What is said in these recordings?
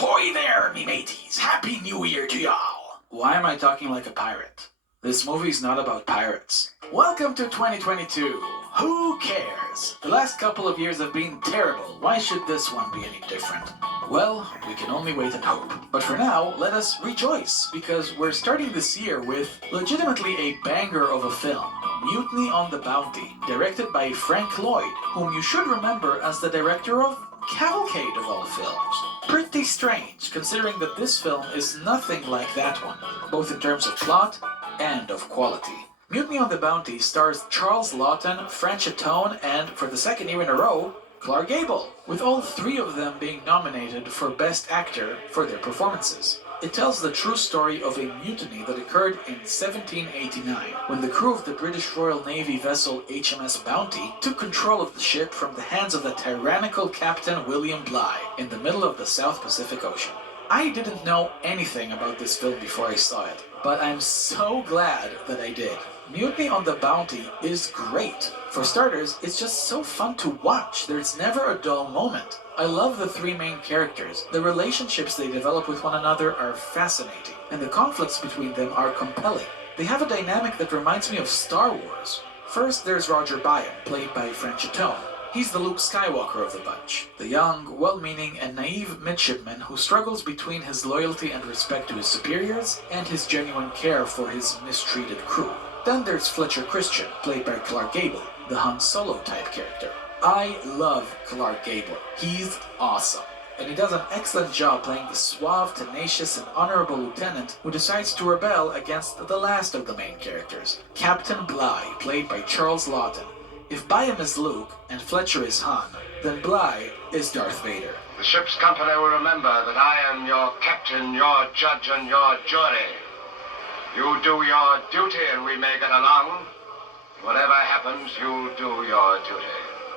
Ahoy there, me mateys! Happy New Year to y'all! Why am I talking like a pirate? This movie's not about pirates. Welcome to 2022. Who cares? The last couple of years have been terrible. Why should this one be any different? Well, we can only wait and hope. But for now, let us rejoice, because we're starting this year with legitimately a banger of a film. Mutiny on the Bounty, directed by Frank Lloyd, whom you should remember as the director of Cavalcade of all films. Pretty strange, considering that this film is nothing like that one, both in terms of plot and of quality. Mutiny on the Bounty stars Charles Laughton, French Atone, and, for the second year in a row, Clark Gable, with all three of them being nominated for Best Actor for their performances. It tells the true story of a mutiny that occurred in 1789, when the crew of the British Royal Navy vessel HMS Bounty took control of the ship from the hands of the tyrannical Captain William Bligh in the middle of the South Pacific Ocean. I didn't know anything about this film before I saw it, but I'm so glad that I did. Mutiny on the Bounty is great. For starters, it's just so fun to watch. There's never a dull moment. I love the three main characters. The relationships they develop with one another are fascinating, and the conflicts between them are compelling. They have a dynamic that reminds me of Star Wars. First, there's Roger Bottom, played by French Atone. He's the Luke Skywalker of the bunch, the young, well-meaning, and naive midshipman who struggles between his loyalty and respect to his superiors and his genuine care for his mistreated crew. Then there's Fletcher Christian, played by Clark Gable, the Han Solo type character. I love Clark Gable. He's awesome. And he does an excellent job playing the suave, tenacious, and honorable lieutenant who decides to rebel against the last of the main characters, Captain Bligh, played by Charles Laughton. If Bottom is Luke and Fletcher is Han, then Bligh is Darth Vader. The ship's company will remember that I am your captain, your judge, and your jury. You do your duty and we may get along. Whatever happens, you do your duty.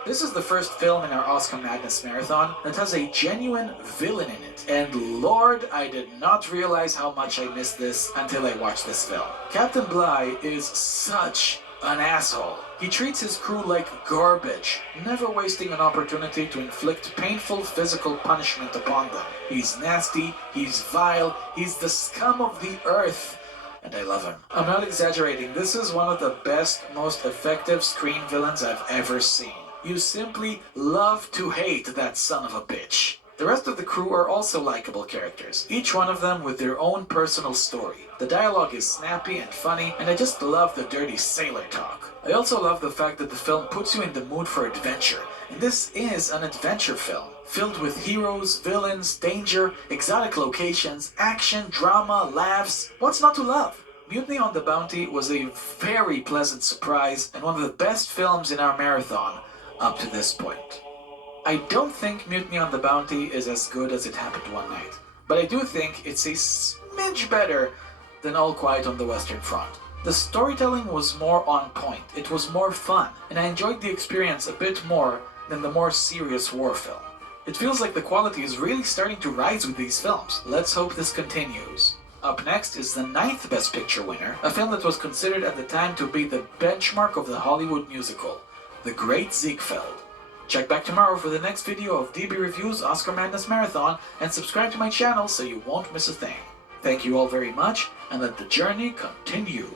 This is the first film in our Oscar Madness Marathon that has a genuine villain in it. And Lord, I did not realize how much I missed this until I watched this film. Captain Bligh is such an asshole. He treats his crew like garbage, never wasting an opportunity to inflict painful physical punishment upon them. He's nasty, he's vile, he's the scum of the earth. And I love him. I'm not exaggerating, this is one of the best, most effective screen villains I've ever seen. You simply love to hate that son of a bitch. The rest of the crew are also likable characters, each one of them with their own personal story. The dialogue is snappy and funny, and I just love the dirty sailor talk. I also love the fact that the film puts you in the mood for adventure, and this is an adventure film, filled with heroes, villains, danger, exotic locations, action, drama, laughs. What's not to love? Mutiny on the Bounty was a very pleasant surprise, and one of the best films in our marathon up to this point. I don't think Mutiny on the Bounty is as good as It Happened One Night, but I do think it's a smidge better than All Quiet on the Western Front. The storytelling was more on point, it was more fun, and I enjoyed the experience a bit more than the more serious war film. It feels like the quality is really starting to rise with these films. Let's hope this continues. Up next is the 9th Best Picture winner, a film that was considered at the time to be the benchmark of the Hollywood musical, The Great Ziegfeld. Check back tomorrow for the next video of DB Review's Oscar Madness Marathon, and subscribe to my channel so you won't miss a thing. Thank you all very much, and let the journey continue.